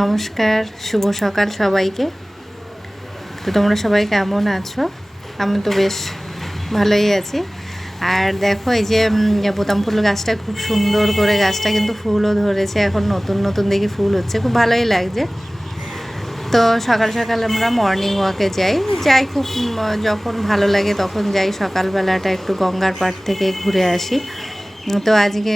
নমস্কার, শুভ সকাল সবাইকে। তো তোমরা সবাই কেমন আছো? আমি তো বেশ ভালোই আছি। আর দেখো, এই যে বোতাম ফুল গাছটা খুব সুন্দর করে গাছটা কিন্তু ফুলও ধরেছে। এখন নতুন নতুন দেখি ফুল হচ্ছে। খুব ভালোই লাগছে। তো সকাল সকাল আমরা মর্নিং ওয়াকে যাই। যাই খুব যখন ভালো লাগে তখন যাই। সকালবেলাটা একটু গঙ্গার পাড় থেকে ঘুরে আসি। তো আজকে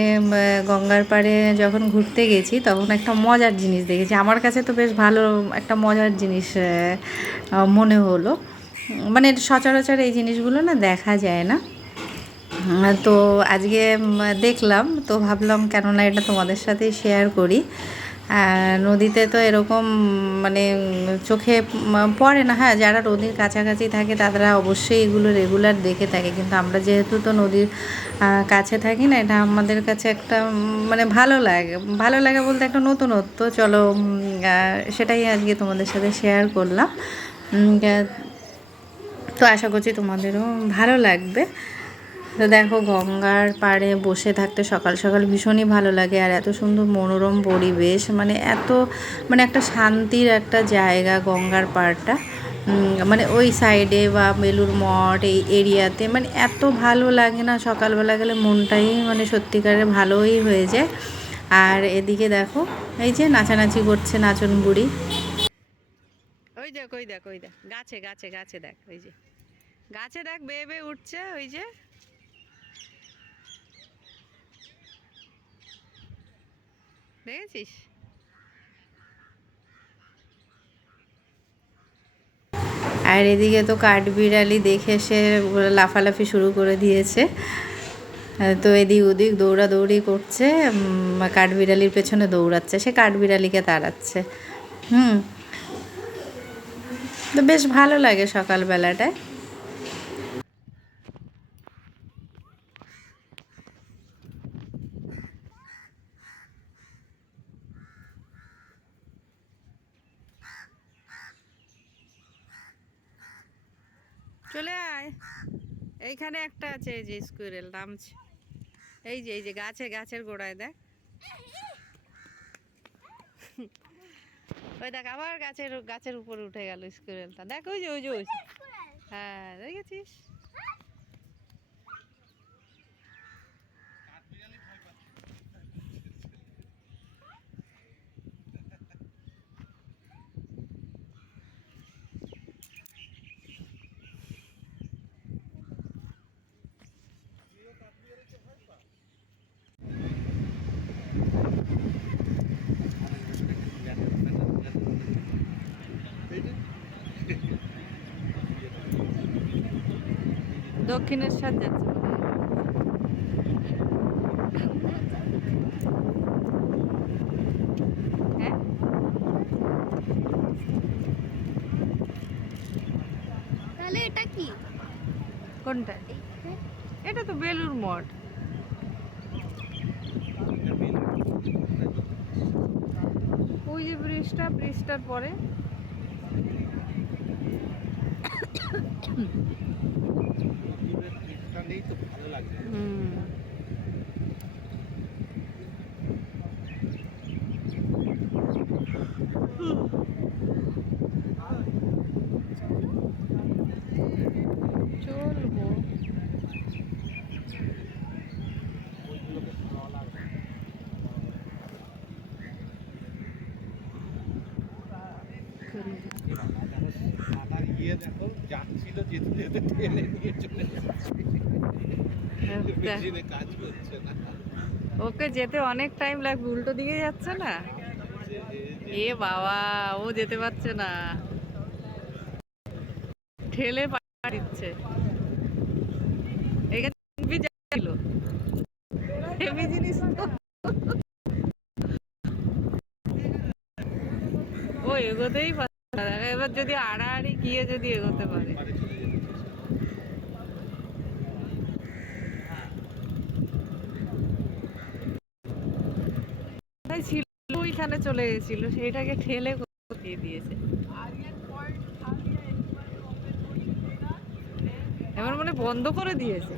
গঙ্গার পাড়ে যখন ঘুরতে গেছি, তখন একটা মজার জিনিস দেখেছি। আমার কাছে তো বেশ ভালো একটা মজার জিনিস মনে হলো। মানে সচরাচর এই জিনিসগুলো না দেখা যায় না। তো আজকে দেখলাম, তো ভাবলাম কেননা এটা তোমাদের সাথে শেয়ার করি। নদীতে তো এরকম মানে চোখে পড়ে না হ্যাঁ যারা নদীর কাছাকাছি থাকে তারা অবশ্যই এগুলো রেগুলার দেখে থাকে। কিন্তু আমরা যেহেতু তো নদীর কাছে থাকি না, এটা আমাদের কাছে একটা মানে ভালো লাগে। ভালো লাগে বলতে একটা নতুনত্ব। চলো সেটাই আজকে তোমাদের সাথে শেয়ার করলাম। তো আশা করছি তোমাদেরও ভালো লাগবে। তো দেখো গঙ্গার পাড়ে বসে থাকতে সকাল সকাল ভীষণই ভালো লাগে আর এত সুন্দর মনোরম পরিবেশ মানে এত মানে একটা শান্তির একটা জায়গা গঙ্গার পাড়টা। মানে ওই সাইডে বা বেলুর মঠ এই এরিয়াতে মানে এত ভালো লাগে না সকালবেলা গেলে মনটাই মানে সত্যিকারে ভালোই হয়ে যায়। আর এদিকে দেখো, এই যে নাচানাচি করছে নাচন বুড়ি। ওই দেখ ওই দেখ ওই দেখ, গাছে গাছে গাছে দেখ, ওই যে। গাছে দেখ, বেয়ে বেয়ে উঠছে, ওই যে। দেখেছিস আর এদিকে তো কাঠবিড়ালি দেখে সে লাফালাফি শুরু করে দিয়েছে। তো এদিক ওদিক দৌড়াদৌড়ি করছে কাঠবিড়ালির পেছনে দৌড়াচ্ছে, সে কাঠবিড়ালিকে তাড়াচ্ছে। হুম। তো বেশ ভালো লাগে সকালবেলাটায়। চলে আয়। এইখানে একটা আছে এই যে স্কুইরেল নামছে। এই যে এই যে গাছে গাছের গোড়ায় দেখ। ওই দেখ আবার গাছের গাছের উপরে উঠে গেল স্কুইরেলটা। দেখ ওই যে ওই যে হ্যাঁ দেখেছিস? দক্ষিণেশ্বর যাচ্ছে হ্যাঁ। তাহলে এটা কি? কোনটা? এটা তো বেলুর মঠ ওই যে ব্রিজটা ব্রিজটার পরে। দেখো যাচ্ছিল যেতে যেতে টেনে নিয়ে চলে যাচ্ছে। কাজ করছে না। ওকে যেতে অনেক টাইম লাগবে উল্টো দিকে যাচ্ছে না? এ বাবা ও যেতে পারছে না। ঠেলে দিচ্ছে। এখানে হেভি হেভি জিনিস ও এগোতেই পারছে না। এবার যদি আড়াআড়ি গিয়ে যদি এগোতে পারে। ছিল? ওইখানে চলে গেছিল, সেইটাকে ঠেলে দিয়ে দিয়েছে? এবার মানে বন্ধ করে দিয়েছে।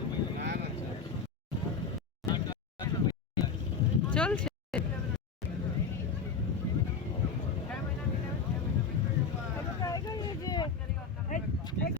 Thank